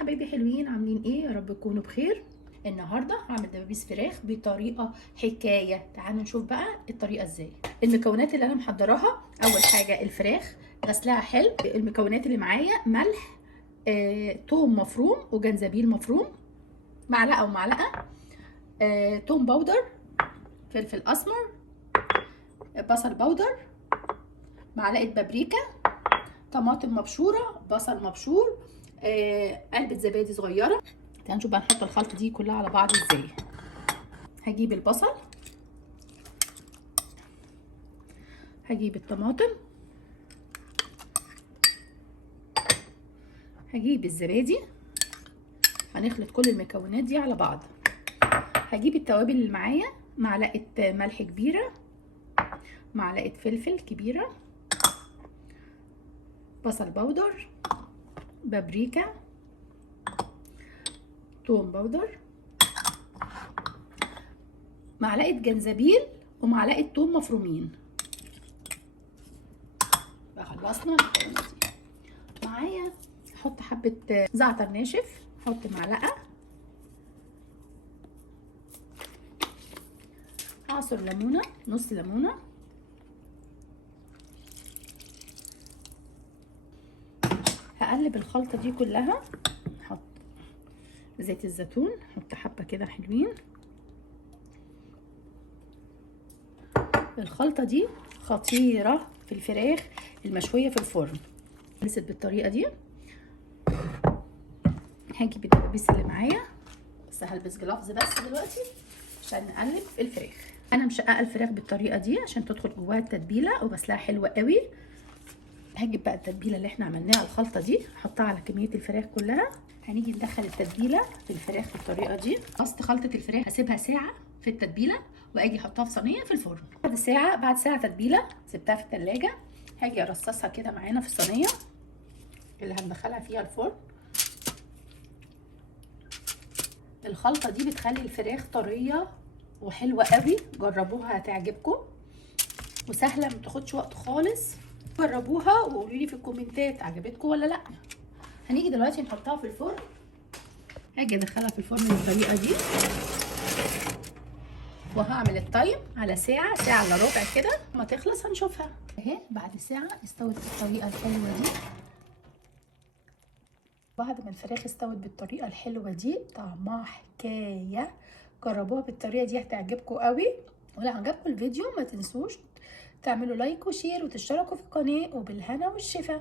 حبايبي حلوين، عاملين ايه؟ يا رب تكونوا بخير. النهارده هعمل دبابيس فراخ بطريقه حكايه. تعالوا نشوف بقى الطريقه ازاي. المكونات اللي انا محضراها: اول حاجه الفراخ غسلها حلو. المكونات اللي معايا: ملح، توم مفروم وجنزبيل مفروم، معلقه ومعلقه، توم باودر، فلفل اسمر، بصل باودر، معلقه بابريكا، طماطم مبشوره، بصل مبشور، علبه زبادي صغيره. تعالوا نشوف بقى نحط الخلطه دي كلها على بعض ازاي. هجيب البصل، هجيب الطماطم، هجيب الزبادي. هنخلط كل المكونات دي على بعض. هجيب التوابل اللي معايا: معلقه ملح كبيره، معلقه فلفل كبيره، بصل باودر، بابريكا، توم باودر، معلقه جنزبيل ومعلقه توم مفرومين. بقى خلصنا المكونات دي. معايا احط حبه زعتر ناشف، احط معلقه، اعصر ليمونه، نص ليمونه، هقلب الخلطه دي كلها. احط زيت الزيتون، احط حبه كده حلوين. الخلطه دي خطيره في الفراخ المشويه في الفرن. خلصت بالطريقه دي. هجيب الدبابيس اللي معايا، بس هلبس جلافز بس دلوقتي عشان نقلب الفراخ. انا مشققه الفراخ بالطريقه دي عشان تدخل جواها التتبيله وغسلها حلوه قوي. هجيب بقى التتبيله اللي احنا عملناها الخلطه دي، احطها على كميه الفراخ كلها. هنيجي ندخل التتبيله في الفراخ بالطريقه دي. قصت خلطه الفراخ هسيبها ساعه في التتبيله واجي احطها في صينيه في الفرن. بعد ساعه تتبيله سبتها في التلاجة، هاجي ارصصها كده معانا في الصينيه اللي هندخلها فيها الفرن. الخلطه دي بتخلي الفراخ طريه وحلوه قوي، جربوها هتعجبكم وسهله، ما بتاخدش وقت خالص. جربوها وقولوا لي في الكومنتات عجبتكم ولا لا. هنيجي دلوقتي نحطها في الفرن. هاجي ادخلها في الفرن بالطريقه دي، وهعمل التايم على ساعه، ساعه الا ربع كده. ما تخلص هنشوفها اهي. بعد ساعه استوت بالطريقه الحلوه دي. بعد ما الفراخ استوت بالطريقه الحلوه دي طعمها حكايه. جربوها بالطريقه دي هتعجبكم قوي. ولو عجبكم الفيديو ما تنسوش تعملوا لايك وشير وتشتركوا في القناه، وبالهنا والشفا.